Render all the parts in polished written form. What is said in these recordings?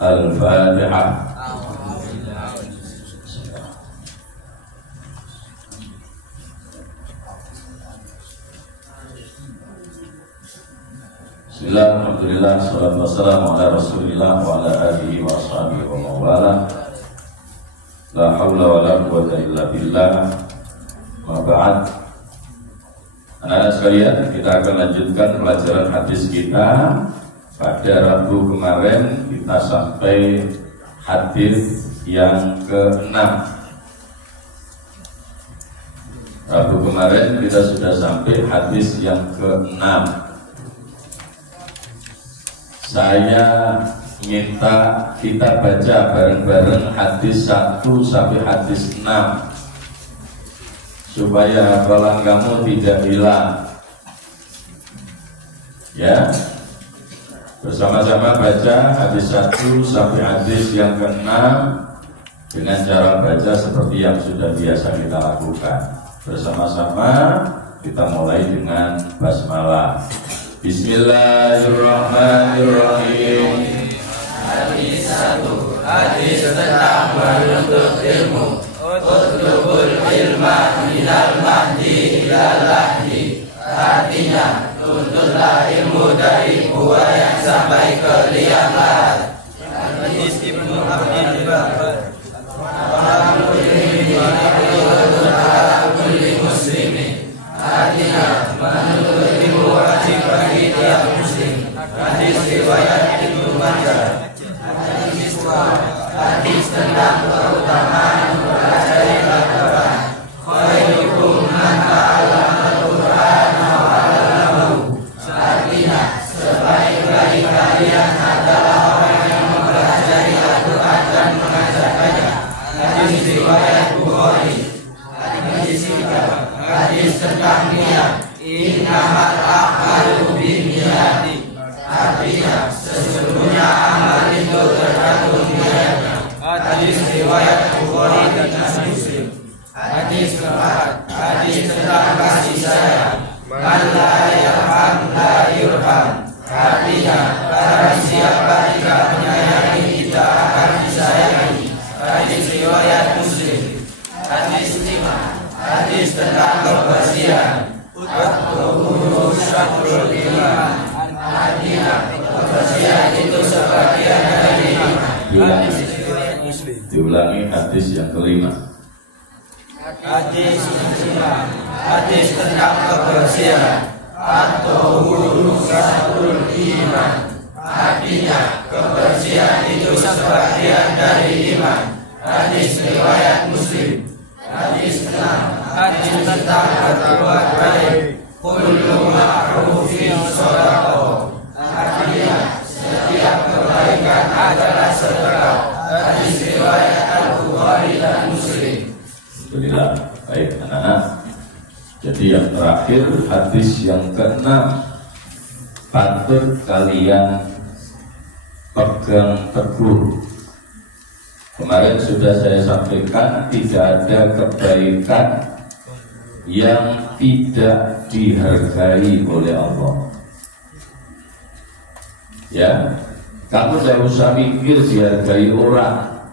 Al-Fatihah. Bismillah, alhamdulillah, salatu wassalamu ala rasulillah wa ala alihi wa ashabihi wa mawala. La hawla wa la quwwata illa billah. Ma ba'd. Anak-anak sekalian, kita akan lanjutkan pelajaran hadis kita. Pada Rabu kemarin kita sampai hadis yang ke-6. Rabu kemarin kita sudah sampai hadis yang ke-6. Saya minta kita baca bareng-bareng hadis 1 sampai hadis 6 supaya hafalan kamu tidak hilang. Ya, bersama-sama baca hadis 1 sampai hadis yang ke-6 dengan cara baca seperti yang sudah biasa kita lakukan. Bersama-sama kita mulai dengan basmalah. Bismillahirrahmanirrahim. Hadis 1, hadis tentang menuntut ilmu. Utlubul ilma minal mahdi ilal lahdi. Artinya, tuntutlah ilmu dari buah yang sampai ke liang lahat. Hadis Ibnu Abi Bakar. Talabul ilmi fardun ala kulli muslimin. Artinya, menuntut ilmu wajib bagi tiap muslim. Hadis riwayat Ibnu Majah. Hadis 2, hadis tentang keutamaan mempelajari Al-Quran. Khairukum man ta'allama al-Quran wa 'allamahu. Artinya, sebaik-baik kalian adalah orang yang mempelajari Al-Quran dan mengajarkannya. Hadis riwayat Bukhari. Hadis 3, hadis tentang niat. Innamal a'malu binniyati. Artinya, sesungguhnya amal itu tergantung niatnya. Hadis riwayat Bukhari dan Muslim. Hadis 4, hadis tentang kasih sayang. Man la yarham la yurham. Artinya, barang siapa tidak menyayangi tidak akan disayangi. Hadis riwayat Muslim. Hadis 5, hadis tentang kebersihan. At-tuhuru syatrul iman. Artinya, kebersihan itu sebagian dari iman. Diulangi hadis yang kelima. Hadis 5, hadis tentang kebersihan. At-tuhuru syatrul iman. Artinya, kebersihan itu sebagian dari iman. Hadis riwayat Muslim. Hadis 6, hadis tentang berbuat baik. Kullu ma'rufin shadaqah. Artinya, setiap kebaikan adalah sedekah. Hadis riwayat Al-Bukhari dan Muslim. Alhamdulillah. Baik anak-anak. Jadi yang terakhir hadis yang ke-6 patut kalian pegang teguh. Kemarin sudah saya sampaikan tidak ada kebaikan yang tidak dihargai oleh Allah. Ya, kamu tidak usah mikir dihargai orang,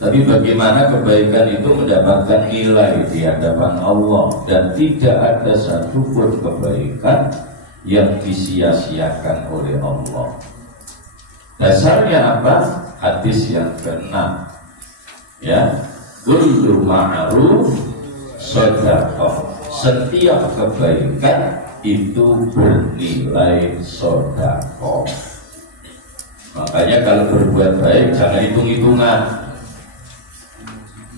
tapi bagaimana kebaikan itu mendapatkan nilai di hadapan Allah. Dan tidak ada satupun kebaikan yang disia-siakan oleh Allah. Dasarnya apa? Hadis yang ke-6. Ya, kullu ma'ruf shadaqah. Setiap kebaikan itu bernilai sedekah. Makanya kalau berbuat baik jangan hitung-hitungan.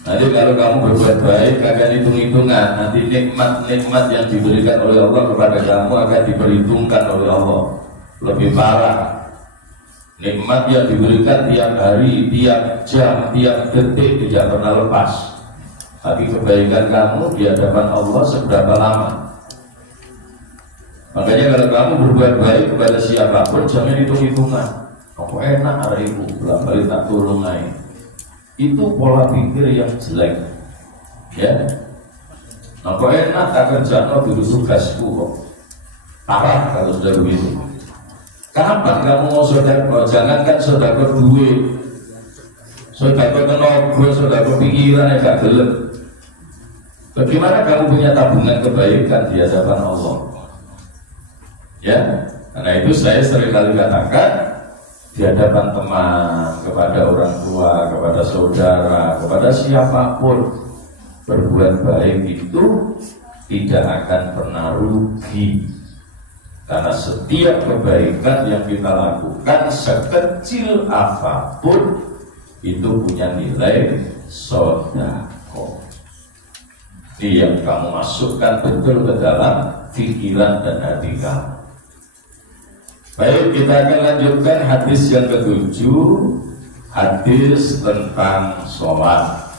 Nanti kalau kamu berbuat baik akan hitung-hitungan, nanti nikmat-nikmat yang diberikan oleh Allah kepada kamu akan diperhitungkan oleh Allah. Lebih parah, nikmat yang diberikan tiap hari, tiap jam, tiap detik tidak pernah lepas. Tapi kebaikan kamu di hadapan Allah seberapa lama? Makanya kalau kamu berbuat baik kepada siapapun jangan hitung-hitungan. Aku enak hari ibu, belum balik tak tolong aja. Itu pola pikir yang jelek. Ya, aku enak tak kerja, no dulu tugasku kok. Parah kalau sudah begitu. Kapan kamu mau sedekah? Jangankan sedekah duit, sedekah tenaga, sedekah pikiran yang gak gelem. Bagaimana kamu punya tabungan kebaikan di hadapan Allah? Ya, karena itu saya sering kali katakan di hadapan teman, kepada orang tua, kepada saudara, kepada siapapun, berbuat baik itu tidak akan pernah rugi. Karena setiap kebaikan yang kita lakukan sekecil apapun itu punya nilai sedekah. Ini yang kamu masukkan betul ke dalam pikiran dan hati kamu. Baik, kita akan lanjutkan hadis yang ke-7, hadis tentang sholat.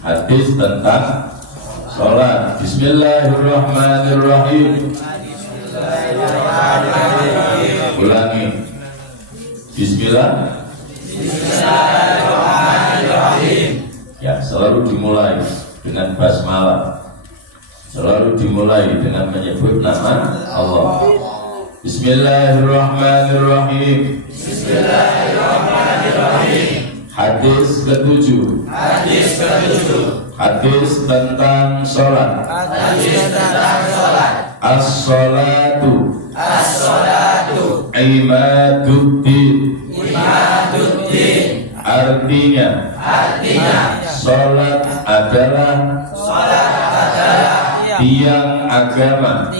Hadis tentang sholat. Bismillahirrahmanirrahim. Ulangi. Bismillahirrahmanirrahim. Ya, selalu dimulai dengan basmalah. Selalu dimulai dengan menyebut nama Allah. Bismillahirrahmanirrahim. Bismillahirrahmanirrahim. Hadis ke-7. Hadis ke-7. Hadis tentang sholat. Hadis tentang sholat. As-sholatu. As-sholatu. Imaduddin. Imaduddin. Artinya. Sholat adalah tiang agama.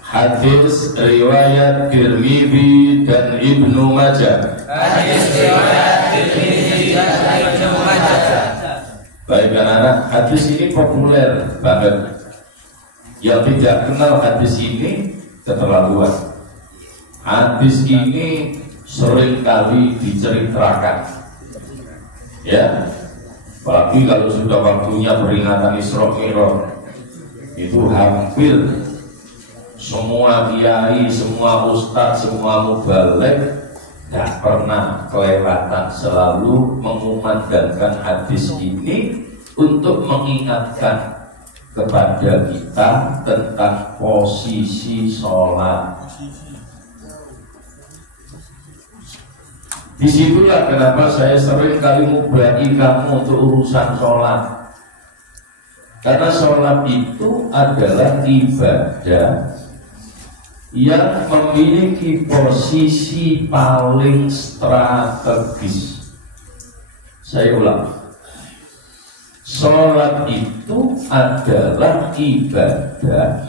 Hadis riwayat Tirmidzi dan Ibnu Majah. Baik anak-anak, hadis ini populer banget. Yang tidak kenal hadis ini keterlaluan. Hadis ini sering kali diceritakan. Ya, apalagi kalau sudah waktunya peringatan Isra Mi'raj, itu hampir semua kiai, semua ustadz, semua mubaligh tidak pernah kelewatan, selalu mengumandangkan hadis ini untuk mengingatkan kepada kita tentang posisi sholat. Disitulah kenapa saya sering kali mubrai kamu untuk urusan sholat. Karena sholat itu adalah ibadah yang memiliki posisi paling strategis. Saya ulang, sholat itu adalah ibadah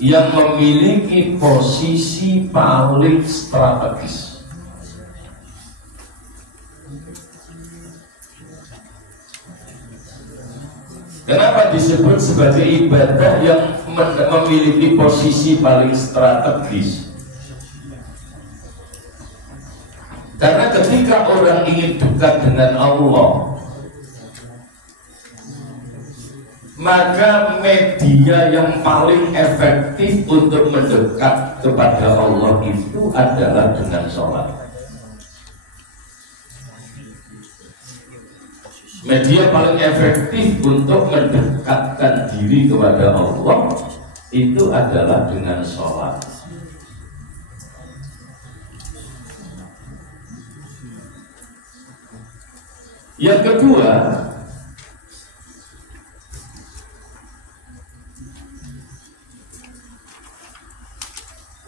yang memiliki posisi paling strategis. Kenapa disebut sebagai ibadah yang memiliki posisi paling strategis? Karena ketika orang ingin dekat dengan Allah, maka media yang paling efektif untuk mendekat kepada Allah itu adalah dengan sholat. Media paling efektif untuk mendekatkan diri kepada Allah itu adalah dengan sholat. Yang kedua,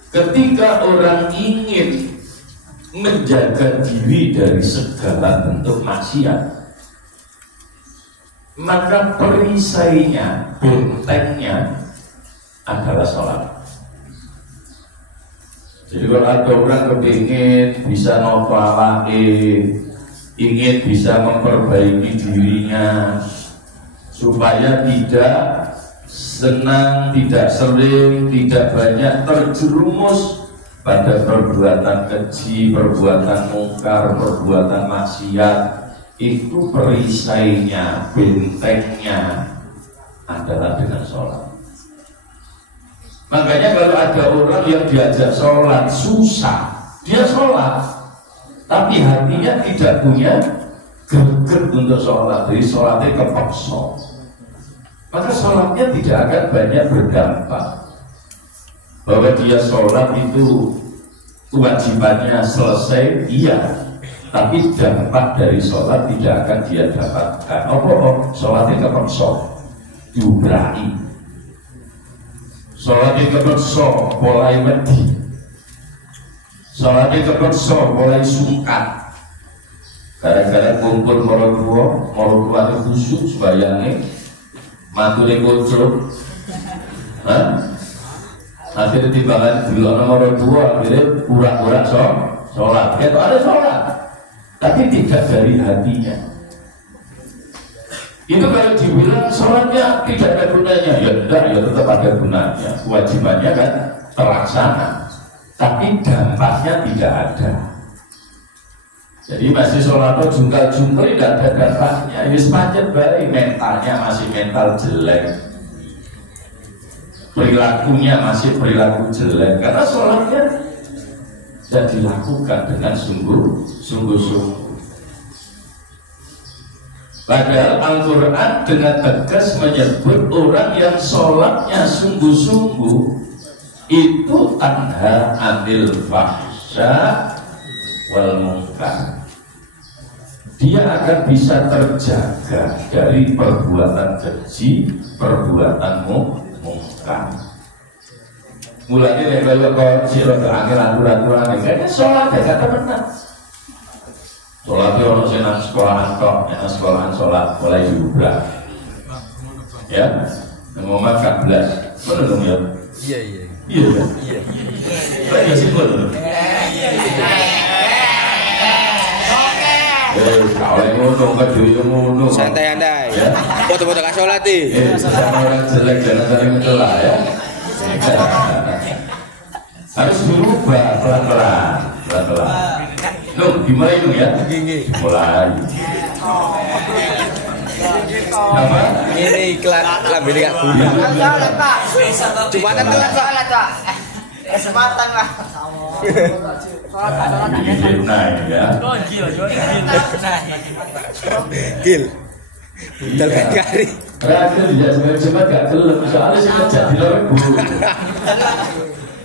ketika orang ingin menjaga diri dari segala bentuk maksiat, maka perisainya, bentengnya adalah sholat. Jadi kalau ada orang kepingin bisa nofalain, ingin bisa memperbaiki dirinya supaya tidak senang, tidak sering, tidak banyak terjerumus pada perbuatan keji, perbuatan mungkar, perbuatan maksiat, itu perisainya, bentengnya adalah dengan sholat. Makanya kalau ada orang yang diajak sholat susah, dia sholat tapi hatinya tidak punya greget untuk sholat, jadi sholatnya kepaksa, maka sholatnya tidak akan banyak berdampak. bahwa dia sholat itu kewajibannya selesai, iya, tapi dampak dari sholat tidak akan dia dapatkan. Sholatnya kepeksa, diubrahi, sholatnya kepeksa, mulai wedi, sholatnya kepeksa, mulai sungkan, gara-gara kumpul moro tua khusyuk sebayangnya, maturi kucuk, akhirnya timbangan dulu nomor 2, akhirnya pura-pura sholat. Itu ada sholat, tapi tidak dari hatinya. Itu kalau dibilang sholatnya tidak ada gunanya, ya tidak, ya tetap ada gunanya. Kewajibannya kan terlaksana, tapi dampaknya tidak ada. Jadi masih sholat jungkal-jungkal tidak ada dampaknya. Ini semacam baik, mentalnya masih mental jelek, perilakunya masih perilaku jelek, karena sholatnya tidak dilakukan dengan sungguh-sungguh. Padahal Al-Quran dengan tegas menyebut orang yang sholatnya sungguh-sungguh itu tanha anil fahsya wal munkar. Dia akan bisa terjaga dari perbuatan keji, perbuatan mungkar. Mulanya kalau si roda angin aturan-aturan kayaknya sholat ya kata benar. Sholat itu orang senang sekolahan kok, enak sekolahan sholat mulai diubah. Ya, ngomong 14, benar dong ya? Iya. Baik sih benar. Kalau yang ngomong ngomong. Santai andai. Foto-foto kak sholat sama orang jelek jangan saling mencela ya. Harus berubah pelan-pelan. Dimulai dong ya. Mulai. Apa? Ini iklan ini kak guna. Sholat Pak. Jumatan tuh Pak. Kesempatan Pak. Naik ya. Gil. Jalan kari. Terakhir dia cepat gak gelap. Soalnya sih kerja di Rebu.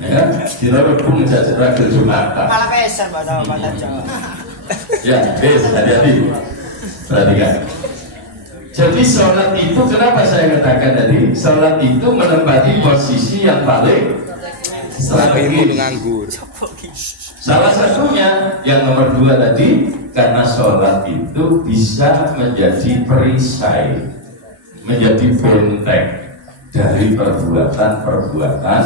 Ya, di Rebu ngejak terakhir Jumatan. Malah pesan Pak sama Pak Jawa. Ya, hati-hati. Perhatikan. Jadi sholat itu kenapa saya katakan tadi? Sholat itu menempati posisi yang paling strategis. Nganggur. Salah satunya yang nomor 2 tadi, karena sholat itu bisa menjadi perisai, menjadi benteng dari perbuatan-perbuatan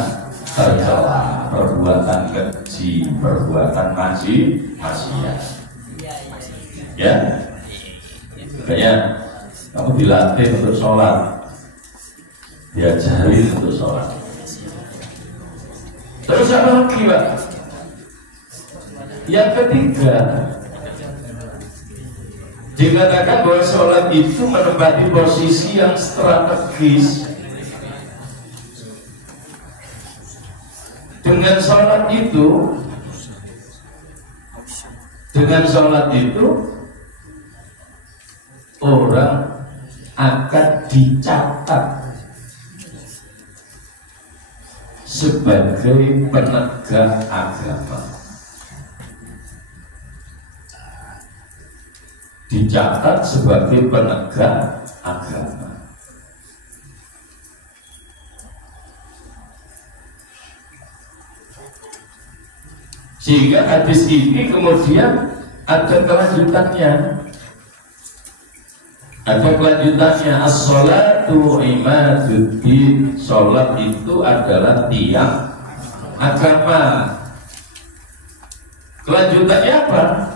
tercela, perbuatan keji, perbuatan maksiat. Ya, makanya kamu dilatih untuk sholat, diajari untuk sholat. Terus apa lagi Pak? Yang ketiga, dikatakan bahwa sholat itu menempati posisi yang strategis. Dengan sholat itu orang akan dicatat sebagai penegak agama. Dicatat sebagai penegak agama. Sehingga hadis ini kemudian ada kelanjutannya. As-sholatu imaduddin. Sholat itu adalah tiang agama. Kelanjutannya apa?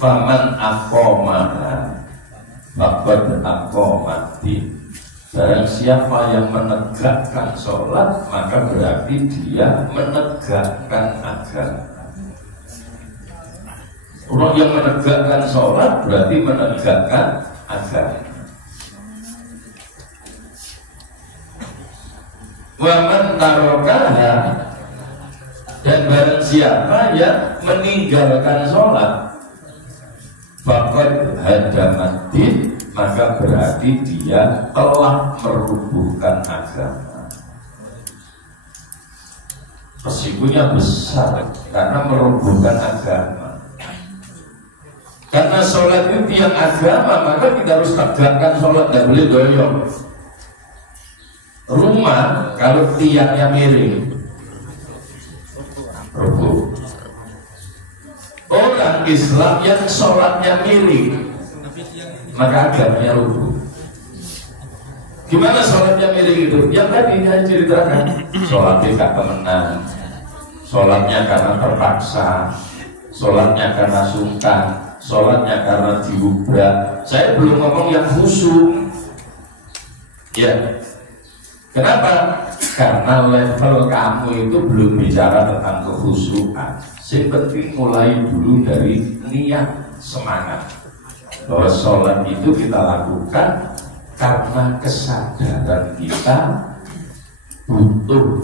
Faman aqomaha faqad aqomati. Barang siapa yang menegakkan sholat, maka berarti dia menegakkan agama. Orang yang menegakkan sholat berarti menegakkan agama. Waman tarokaha, dan barang siapa yang meninggalkan sholat, faqad hadamaddin, maka berarti dia telah merubuhkan agama. Resikonya besar karena merobohkan agama. Karena sholat itu tiang agama, maka kita harus tegakkan sholat, tidak boleh doyong. Rumah kalau tiangnya miring, roboh. Orang Islam yang sholatnya miring, maka agamanya roboh. Gimana sholatnya miring itu? Yang tadi saya ceritakan, sholatnya gak kemenang, sholatnya karena terpaksa, sholatnya karena sungkan, sholatnya karena diubah. Saya belum ngomong yang khusyuk. Ya, kenapa? Karena level kamu itu belum bicara tentang kekhusyukan. Yang penting mulai dulu dari niat, semangat bahwa sholat itu kita lakukan karena kesadaran kita butuh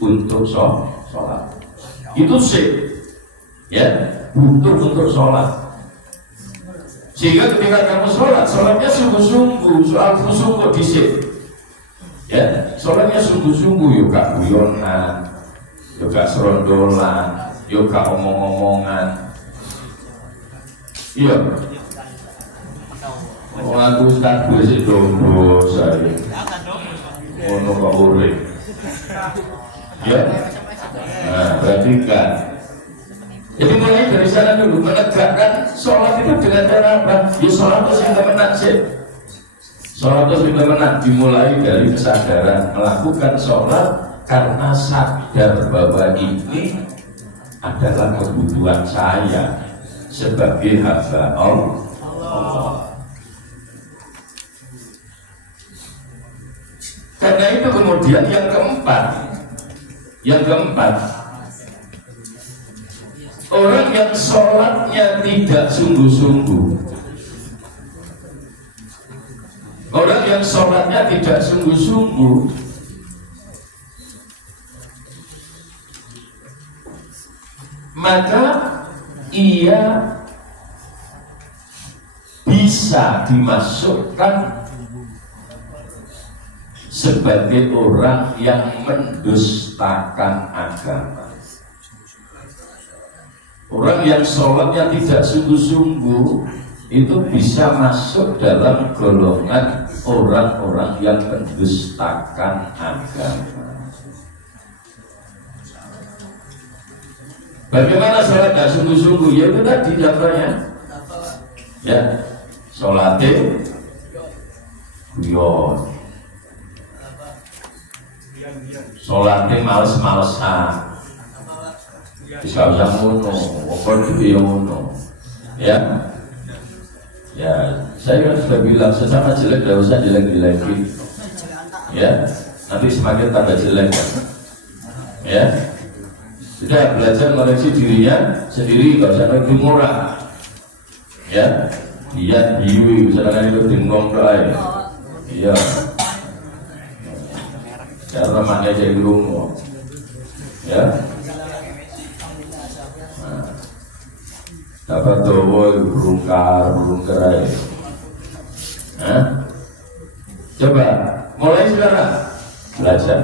untuk sholat. Itu sih, ya, butuh untuk sholat. Sehingga ketika kamu sholat, sholatnya sungguh-sungguh, soal khusyuk disik. Ya, sholatnya sungguh-sungguh, yuk gak guyonan, yuk gak serondolan, yuk gak omong-omongan. Iya. Oh, aku Ustaz bersih dombo saya. Ono kok urip. Ya. Nah, berarti kan. Jadi mulai dari sana dulu menegakkan sholat itu dengan cara apa? Ya sholat itu sudah menang sih. Sholat itu sudah menang. Dimulai dari kesadaran melakukan sholat karena sadar bahwa ini adalah kebutuhan saya sebagai hamba Allah. Karena itu kemudian yang keempat, orang yang sholatnya tidak sungguh-sungguh, orang yang sholatnya tidak sungguh-sungguh, maka ia bisa dimasukkan sebagai orang yang mendustakan agama. Orang yang sholatnya tidak sungguh-sungguh itu bisa masuk dalam golongan orang-orang yang mendustakan agama. Bagaimana sholat tidak sungguh-sungguh? Ya itu tadi contohnya. Ya, sholatnya guyon, sholatnya males-malesan, bisa ngono, apa itu ngono, ya. Ya, saya kan sudah bilang sesama jelek tidak usah jelek-jelekin, ya. Nanti semakin tambah jelek, ya. Sudah belajar mengoreksi dirinya sendiri, nggak usah nunggu murah, ya. Dia biwi, misalkan itu dingong doai, iya. Karena maknya jadi lungo, ya. Nah, dapat doa berungkar, coba mulai sekarang belajar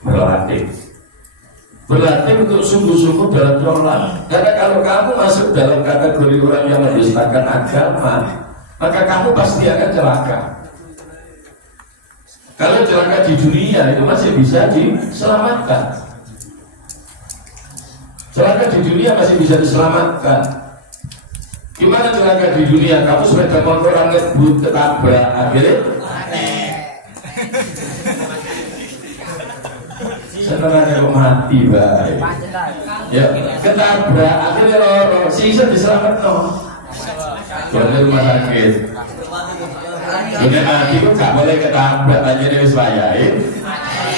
berlatih untuk sungguh-sungguh dalam sholat. Karena kalau kamu masuk dalam kategori orang yang mendustakan agama, maka kamu pasti akan celaka. Kalau celaka di dunia itu masih bisa diselamatkan. Celaka di dunia masih bisa diselamatkan. Gimana celaka di dunia? Kamu sepeda motor ngebut ketabrak, akhirnya senengannya kok mati, baik. Ya, ketabrak, akhirnya loro, sisa diselamatkan. Ke rumah sakit. Ini mati kok gak boleh ketabrak, akhirnya wis wayahe.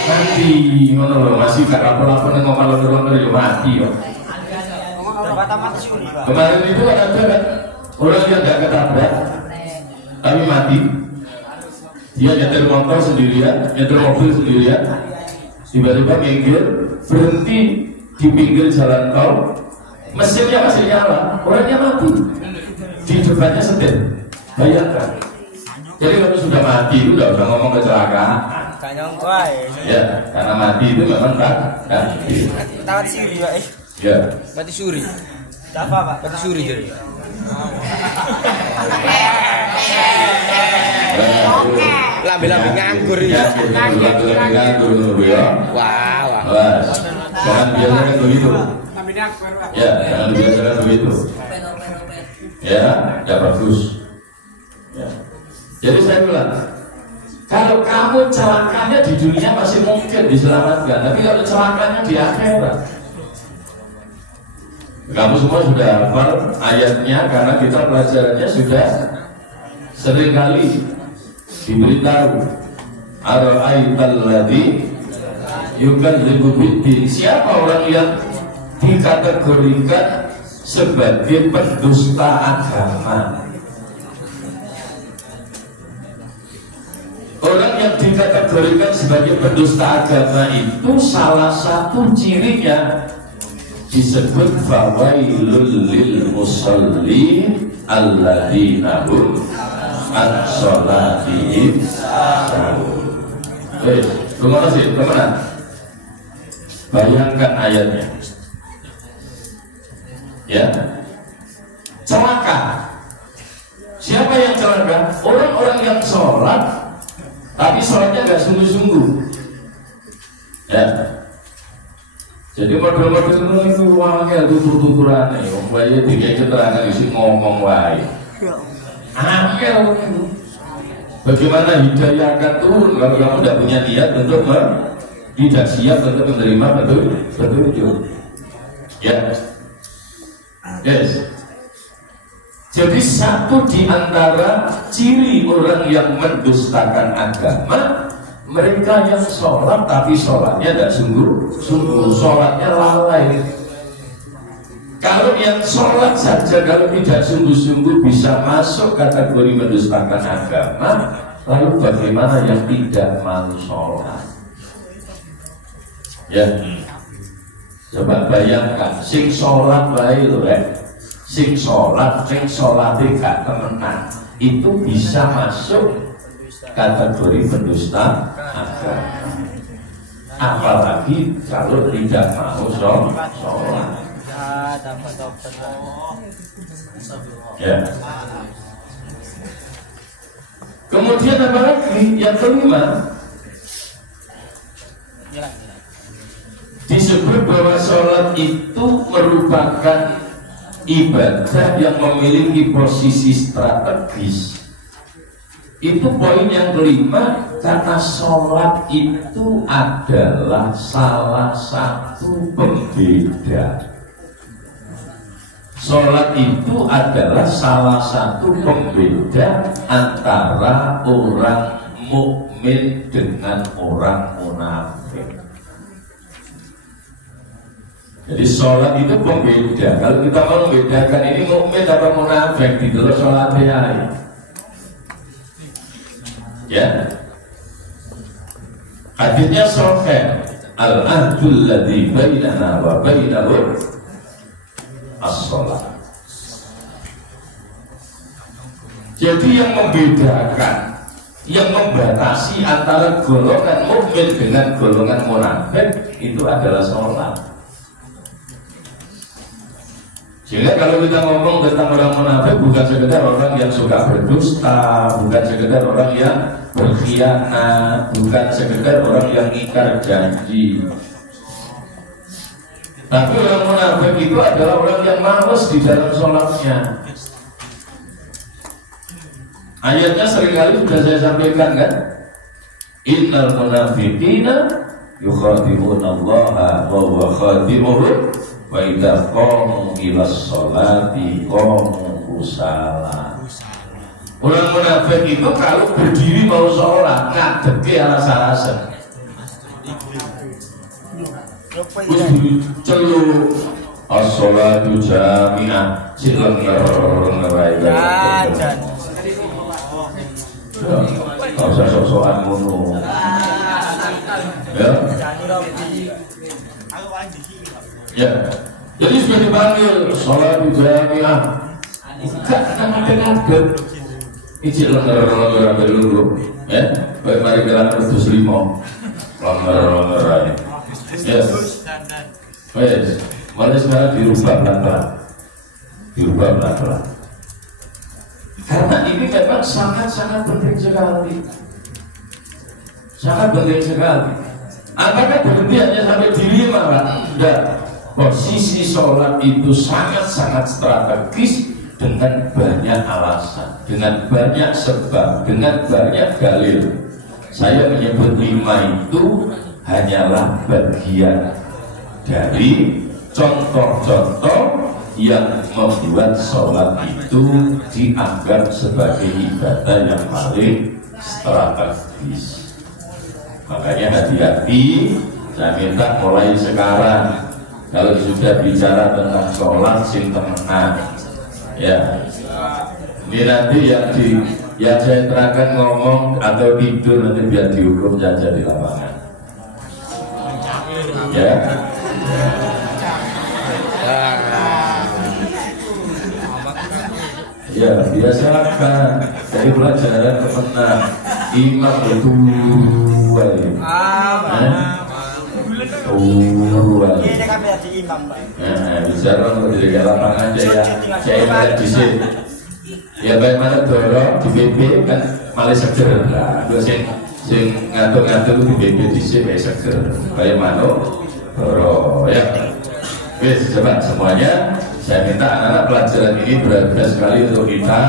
Mati, ngono lho, masih gak lapor-lapor nang ngomong loro mati kok. Kemarin itu ada kan orang yang gak ketabrak tapi mati. Dia nyetir motor sendirian, nyetir mobil sendirian, tiba-tiba minggir, berhenti di pinggir jalan tol, mesinnya masih nyala, orangnya mati, di depannya setir. Bayangkan. Jadi kalau sudah mati itu udah ngomong kecelakaan. Gak nyongko ae. Ya, karena mati itu memang takdir. Tawat siri wae. Ya. Mati suri. Apa, Pak? Mati suri jadi. Lambe-lambe nganggur Ya, ya. nganggur ya. Wah, wah. Wah, jangan biasakan begitu. Ya, jangan biasakan begitu. Ya, tidak bagus. Ya. Jadi saya bilang, kalau kamu celakanya di dunia masih mungkin diselamatkan, tapi kalau celakanya di akhirat, kamu semua sudah hafal ayatnya karena kita pelajarannya sudah sering kali diberitahu. Ara'aital ladzi yukadzibu biddin. Siapa orang yang dikategorikan sebagai pendusta agama? Orang yang dikategorikan sebagai pendusta agama itu salah satu cirinya disebut fawailul lil musallin alladzina hum an sholatihim sahun. Terima kasih teman-teman. Bayangkan ayatnya. Ya, celaka. Siapa yang celaka? Orang-orang yang sholat tapi sholatnya nggak sungguh-sungguh. Ya. Jadi model-model itu ruangnya tutur-tuturan nih. Om bayi tiga keterangan isi ngomong wae. Angel itu. Bagaimana hidayah akan turun kalau kamu tidak punya niat untuk tidak siap untuk menerima petunjuk. Ya. Yes. Jadi satu di antara ciri orang yang mendustakan agama, mereka yang sholat tapi sholatnya tidak sungguh, sholatnya lalai. Kalau yang sholat saja kalau tidak sungguh-sungguh bisa masuk kategori mendustakan agama, lalu bagaimana yang tidak mau sholat? Ya, coba bayangkan, sing sholat baik loh sing sholat gak temenan, itu bisa masuk kategori pendusta agama. Apalagi kalau tidak mau sholat. Ya. Kemudian apa lagi? Yang kelima, disebut bahwa sholat itu merupakan ibadah yang memiliki posisi strategis. Itu poin yang kelima, karena sholat itu adalah salah satu pembeda. Sholat itu adalah salah satu pembeda antara orang mukmin dengan orang munafik. Jadi sholat itu pembeda. Kalau kita mau membedakan ini mukmin atau munafik di dalam sholatnya, ya. Hadisnya sahih, al-ahdul ladzi bainana wa bainahum as-sholat. Jadi yang membedakan, yang membatasi antara golongan mukmin dengan golongan munafik itu adalah sholat. Sehingga kalau kita ngomong tentang orang munafik, bukan sekedar orang yang suka berdusta, bukan sekedar orang yang berkhianat, bukan sekedar orang yang ingkar janji. Tapi orang munafik itu adalah orang yang malas di dalam sholatnya. Ayatnya seringkali sudah saya sampaikan kan? Innal munafiqina yukhadi'una Allaha wa huwa khadi'uhum wa idza qamu ila sholati qamu kusala. Orang munafik itu kalau berdiri mau sholat ngadeg alas-alasan. Wis celuk as-sholatu jami'ah silenger ngerai. Gak usah sok-sokan ngono. Ya. Ya. Jadi sudah dipanggil sholatu jami'ah. Enggak ngadeg. Ijil lenger-lenger ambil dulu, ya. Baik mari kita terus limo, lenger-lenger aja. Yes. Yes. Mari sekarang dirubah pelan-pelan, Karena ini memang sangat-sangat penting sekali, sangat penting sekali. Apakah berhenti hanya sampai di 5 Pak? Enggak. Posisi sholat itu sangat-sangat strategis dengan banyak alasan, dengan banyak sebab, dengan banyak dalil. Saya menyebut 5 itu hanyalah bagian dari contoh-contoh yang membuat sholat itu dianggap sebagai ibadah yang paling strategis. Makanya hati-hati, saya minta mulai sekarang kalau sudah bicara tentang sholat sing temenan, ya ini nanti yang saya terangkan ngomong atau tidur nanti biar dihukum saja di lapangan, ya. Ya biasakan dari pelajaran temenan imam itu Ini kan jadi imam, Pak. bicara untuk di lapangan saya melihat di sini. Ya bagaimana dorong di BP kan malah seger lah. Sing ngatur-ngatur di BP di sini seger. Bagaimana dorong ya. Wes coba semuanya. Saya minta anak-anak pelajaran ini berharga sekali untuk kita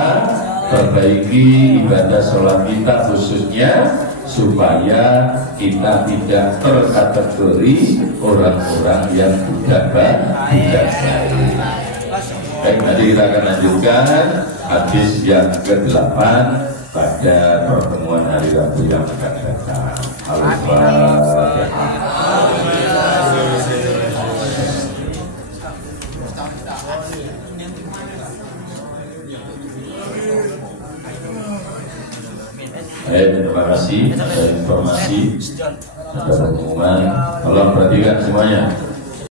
perbaiki ibadah sholat kita khususnya supaya kita tidak terkategori orang-orang yang tidak baik. Baik, nanti kita akan lanjutkan hadis yang ke-8 pada pertemuan hari Rabu yang akan datang. Al-Fatihah. Baik, terima kasih. Ada informasi, ada pengumuman. Tolong perhatikan semuanya.